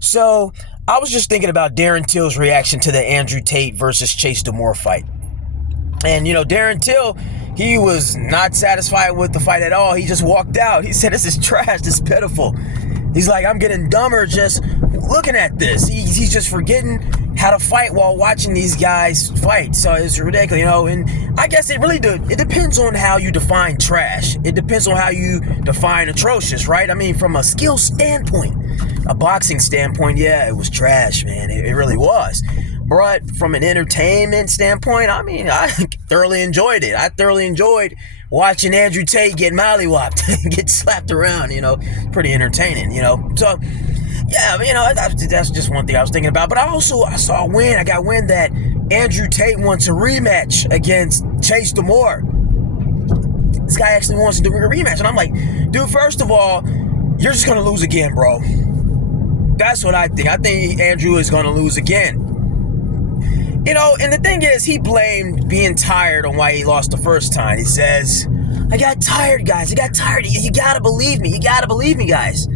So I was just thinking about Darren Till's reaction to the Andrew Tate versus Chase DeMoor fight. And, Darren Till, he was not satisfied with the fight at all. He just walked out. He said, this is trash. This is pitiful. He's like, I'm getting dumber just looking at this. He's just forgetting how to fight while watching these guys fight. So it's ridiculous, And I guess it depends on how you define trash. It depends on how you define atrocious, right? I mean, from a skill standpoint, a boxing standpoint, yeah, it was trash, man. It really was. But from an entertainment standpoint, I mean, I thoroughly enjoyed it. I thoroughly enjoyed watching Andrew Tate get mollywopped, get slapped around, pretty entertaining, So, yeah, that's just one thing I was thinking about. But I saw a win. I got wind that Andrew Tate wants a rematch against Chase DeMoor. This guy actually wants to do a rematch. And I'm like, dude, first of all, you're just going to lose again, bro. That's what I think. I think Andrew is going to lose again. And the thing is, he blamed being tired on why he lost the first time. He says, I got tired, guys. I got tired. You got to believe me. You got to believe me, guys.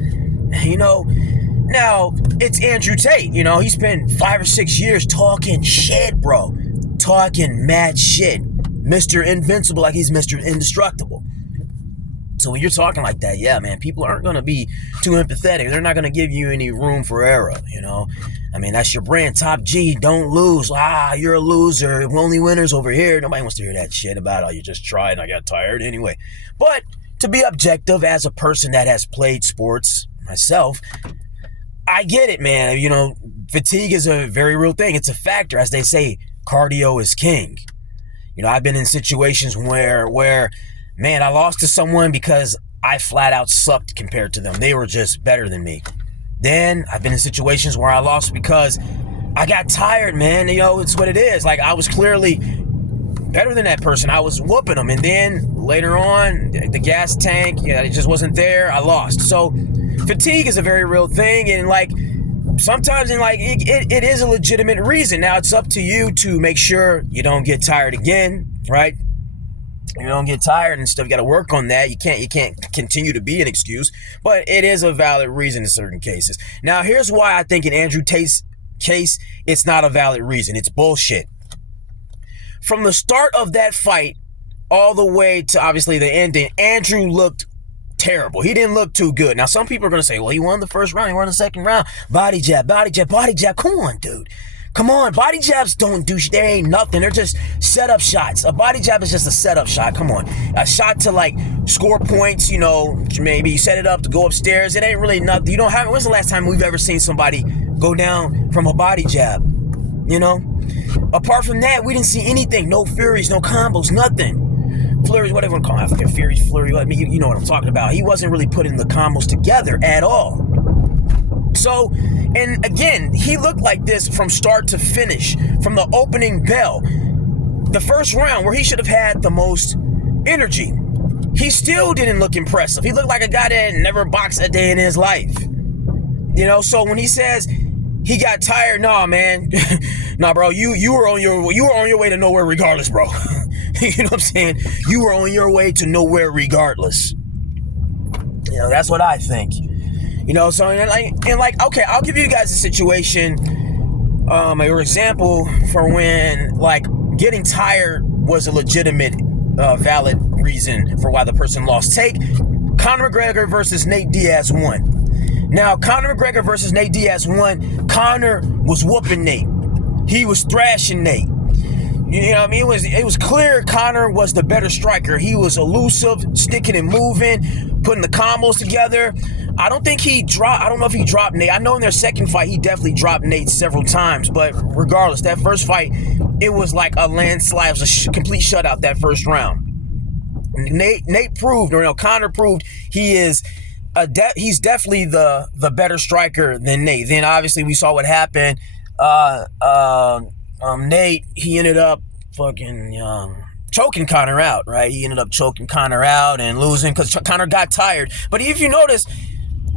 Now, it's Andrew Tate. He spent 5 or 6 years talking shit, bro. Talking mad shit. Mr. Invincible like he's Mr. Indestructible. So when you're talking like that, yeah, man, people aren't going to be too empathetic. They're not going to give you any room for error, I mean, that's your brand. Top G, don't lose. You're a loser. Only winners over here. Nobody wants to hear that shit about, you just tried and I got tired. Anyway, but to be objective as a person that has played sports myself, I get it, man. Fatigue is a very real thing. It's a factor. As they say, cardio is king. I've been in situations where man, I lost to someone because I flat out sucked compared to them. They were just better than me. Then I've been in situations where I lost because I got tired, man. It's what it is. Like, I was clearly better than that person. I was whooping them. And then later on, the gas tank, it just wasn't there. I lost. So fatigue is a very real thing. And sometimes it is a legitimate reason. Now it's up to you to make sure you don't get tired again, right? You don't get tired and stuff. You got to work on that. You can't continue to be an excuse, but it is a valid reason in certain cases. Now, here's why I think in Andrew Tate's case, it's not a valid reason. It's bullshit. From the start of that fight all the way to obviously the ending, Andrew looked terrible. He didn't look too good. Now, some people are going to say, well, he won the first round. He won the second round. Body jab, body jab, body jab. Come on, dude. Come on, body jabs don't do shit. They ain't nothing. They're just setup shots. A body jab is just a setup shot. Come on. A shot to score points, maybe you set it up to go upstairs. It ain't really nothing. When's the last time we've ever seen somebody go down from a body jab? Apart from that, we didn't see anything. No furies, no combos, nothing. Flurries, whatever you want to call it. I forget furies, flurry. You know what I'm talking about. He wasn't really putting the combos together at all. So, and again, he looked like this from start to finish, from the opening bell. The first round, where he should have had the most energy, he still didn't look impressive. He looked like a guy that never boxed a day in his life. So when he says he got tired, nah, man, nah, bro, you were on your way to nowhere regardless, bro. You know what I'm saying? You were on your way to nowhere regardless. That's what I think. So okay, I'll give you guys a situation, or example for when getting tired was a legitimate, valid reason for why the person lost. Take Conor McGregor versus Nate Diaz 1. Now, Conor McGregor versus Nate Diaz 1, Conor was whooping Nate. He was thrashing Nate. It was clear Conor was the better striker. He was elusive, sticking and moving, putting the combos together. I don't know if he dropped Nate. I know in their second fight, he definitely dropped Nate several times. But regardless, that first fight, it was like a landslide. It was a complete shutout that first round. Conor proved he's definitely the better striker than Nate. Then obviously we saw what happened. Nate, he ended up choking Conor out, right? He ended up choking Conor out and losing because Conor got tired. But if you notice,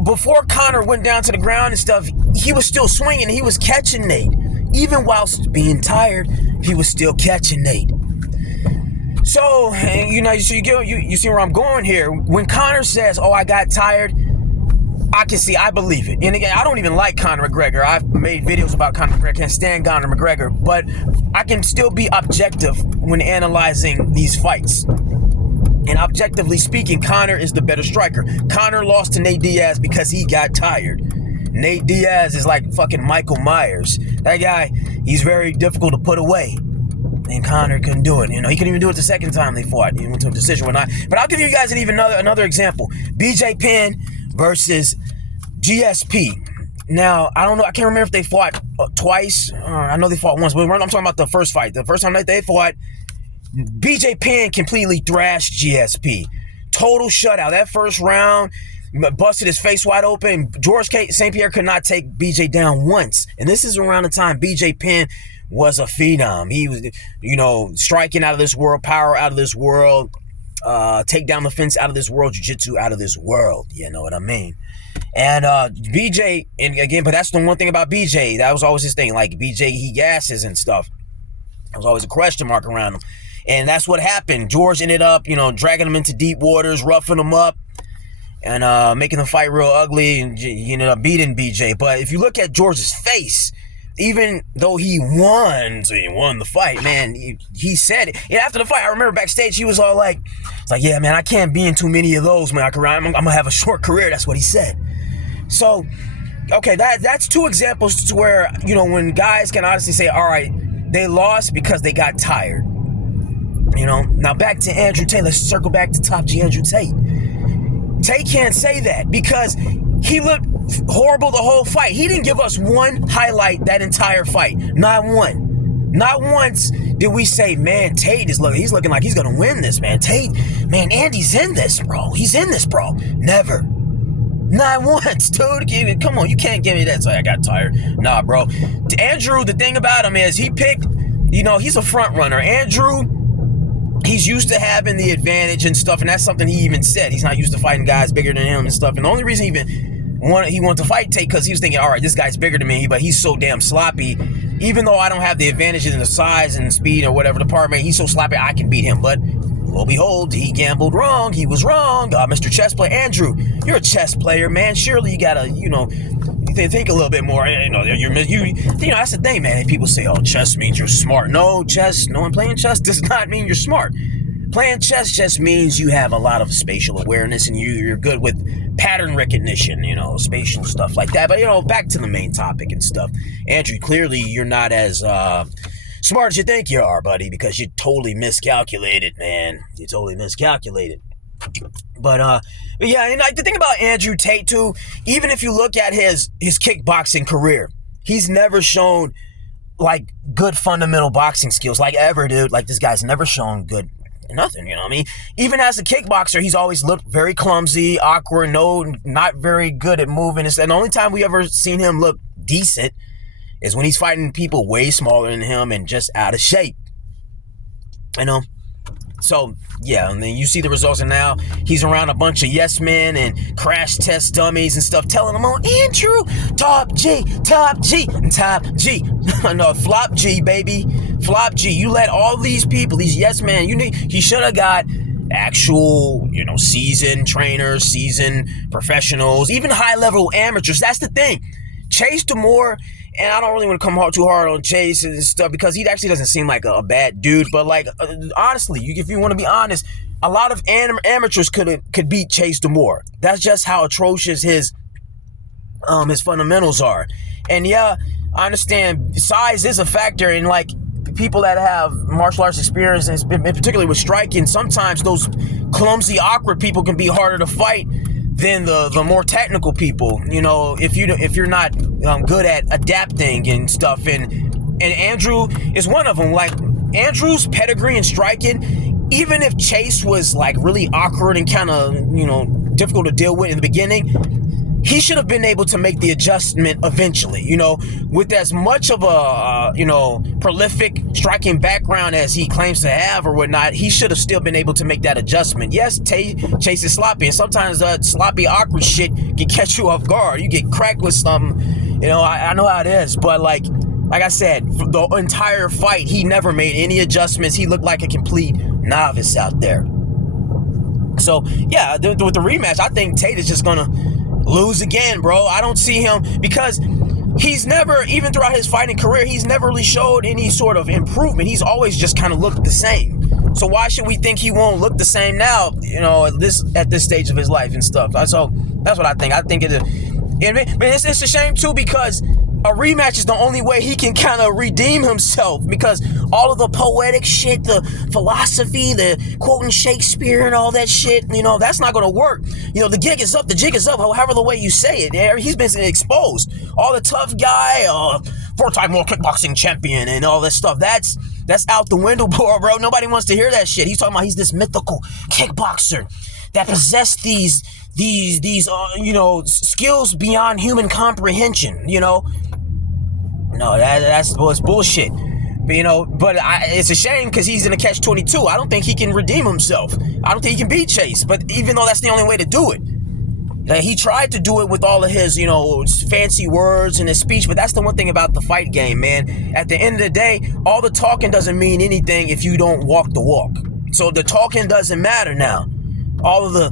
before Conor went down to the ground and stuff, he was still swinging. He was catching Nate. Even whilst being tired, he was still catching Nate. So, you see where I'm going here. When Conor says, "Oh, I got tired," I believe it. And again, I don't even like Conor McGregor. I've made videos about Conor McGregor. I can't stand Conor McGregor, but I can still be objective when analyzing these fights. And objectively speaking, Conor is the better striker. Conor lost to Nate Diaz because he got tired. Nate Diaz is like fucking Michael Myers. That guy, he's very difficult to put away. And Conor couldn't do it. He couldn't even do it the second time they fought. He went to a decision or not. But I'll give you guys another example. BJ Penn versus GSP. Now, I don't know. I can't remember if they fought twice. I know they fought once, but I'm talking about the first fight. The first time that they fought, BJ Penn completely thrashed GSP. Total shutout. That first round, busted his face wide open. George St. Pierre could not take BJ down once. And this is around the time BJ Penn was a phenom. He was, striking out of this world, power out of this world, take down the fence out of this world, jiu-jitsu out of this world. You know what I mean? And BJ, and again, but that's the one thing about BJ. That was always his thing. Like, BJ, he gasses and stuff. There was always a question mark around him. And that's what happened. George ended up, dragging him into deep waters, roughing him up, and making the fight real ugly, and he ended up beating BJ. But if you look at George's face, even though he won the fight, man, he said it. And after the fight, I remember backstage, he was all like, it's like, yeah, man, I can't be in too many of those, man. I'm going to have a short career. That's what he said. So, okay, that's two examples to where, when guys can honestly say, all right, they lost because they got tired. Now back to Andrew Tate. Let's circle back to Top G Andrew Tate. Tate can't say that because he looked horrible the whole fight. He didn't give us one highlight that entire fight. Not one. Not once did we say, man, Tate he's looking like he's going to win this, man. Tate, man, Andy's in this, bro. He's in this, bro. Never. Not once, dude. Come on, you can't give me that. So I got tired. Nah, bro. Andrew, the thing about him is he picked, he's a front runner. Andrew, he's used to having the advantage and stuff, and that's something he even said. He's not used to fighting guys bigger than him and stuff. And the only reason he wanted to fight Tate because he was thinking, all right, this guy's bigger than me, but he's so damn sloppy. Even though I don't have the advantage in the size and speed or whatever department, he's so sloppy I can beat him. But lo and behold, he gambled wrong. He was wrong. Mr. Chess Player Andrew, you're a chess player, man. Surely you gotta, think a little bit more. That's the thing, man. People say, oh, chess means you're smart. No, no one playing chess does not mean you're smart. Playing chess just means you have a lot of spatial awareness and you're good with pattern recognition, spatial stuff like that. But, back to the main topic and stuff. Andrew, clearly you're not as smart as you think you are, buddy, because you totally miscalculated, man. You totally miscalculated. But yeah, and the thing about Andrew Tate, too, even if you look at his kickboxing career, he's never shown, like, good fundamental boxing skills, like, ever, dude. Like, this guy's never shown good nothing, you know what I mean? Even as a kickboxer, he's always looked very clumsy, awkward, not very good at moving. And the only time we ever seen him look decent is when he's fighting people way smaller than him and just out of shape. So, yeah, and then you see the results, and now he's around a bunch of yes men and crash test dummies and stuff, telling them, oh, Andrew, top G. No, flop G, baby. Flop G. You let all these people, these yes men, he should have got actual, seasoned trainers, seasoned professionals, even high-level amateurs. That's the thing. Chase DeMoor, and I don't really want to come too hard on Chase and stuff because he actually doesn't seem like a bad dude. But, like, honestly, if you want to be honest, a lot of amateurs could beat Chase DeMoor. That's just how atrocious his fundamentals are. And, yeah, I understand size is a factor. And, like, people that have martial arts experience, and particularly with striking, sometimes those clumsy, awkward people can be harder to fight than the more technical people, if you're not good at adapting and stuff. And Andrew is one of them. Like, Andrew's pedigree in striking, even if Chase was like really awkward and kind of, difficult to deal with in the beginning, he should have been able to make the adjustment eventually, with as much of a, prolific striking background as he claims to have or whatnot. He should have still been able to make that adjustment. Yes, Chase is sloppy, and sometimes that sloppy, awkward shit can catch you off guard. You get cracked with something, I know how it is, but like I said, the entire fight, he never made any adjustments. He looked like a complete novice out there. So, yeah, with the rematch, I think Tate is just going to lose again, bro. I don't see him because he's never, even throughout his fighting career, he's never really showed any sort of improvement. He's always just kind of looked the same. So why should we think he won't look the same now, at this stage of his life and stuff? So that's what I think. I think it's a shame, too, because a rematch is the only way he can kind of redeem himself, because all of the poetic shit, the philosophy, the quoting Shakespeare and all that shit, that's not going to work. The gig is up, the jig is up, however the way you say it. He's been exposed. All the tough guy, 4-time world kickboxing champion and all that stuff, that's out the window, bro. Nobody wants to hear that shit. He's talking about he's this mythical kickboxer that possessed these skills beyond human comprehension, No, that's bullshit. But it's a shame because he's in a catch-22. I don't think he can redeem himself. I don't think he can beat Chase. But even though that's the only way to do it, he tried to do it with all of his, fancy words and his speech. But that's the one thing about the fight game, man. At the end of the day, all the talking doesn't mean anything if you don't walk the walk. So the talking doesn't matter now. All of the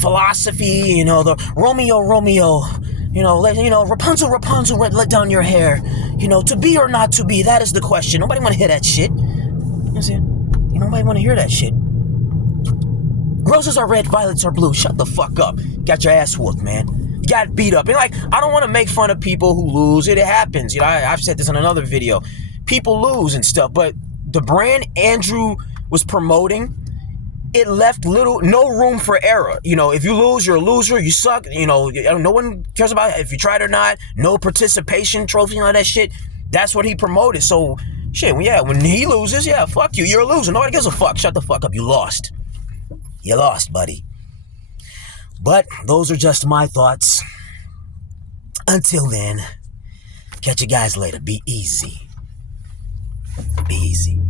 philosophy, the Romeo, Rapunzel, let down your hair. To be or not to be, that is the question. Nobody want to hear that shit. Nobody want to hear that shit. Roses are red, violets are blue. Shut the fuck up. Got your ass whooped, man. You got beat up. And I don't want to make fun of people who lose. It happens. I've said this in another video. People lose and stuff, but the brand Andrew was promoting, it left no room for error. If you lose, you're a loser. You suck. No one cares about if you tried or not. No participation trophy, all that shit. That's what he promoted. So, shit, when he loses, fuck you. You're a loser. Nobody gives a fuck. Shut the fuck up. You lost. You lost, buddy. But those are just my thoughts. Until then, catch you guys later. Be easy. Be easy.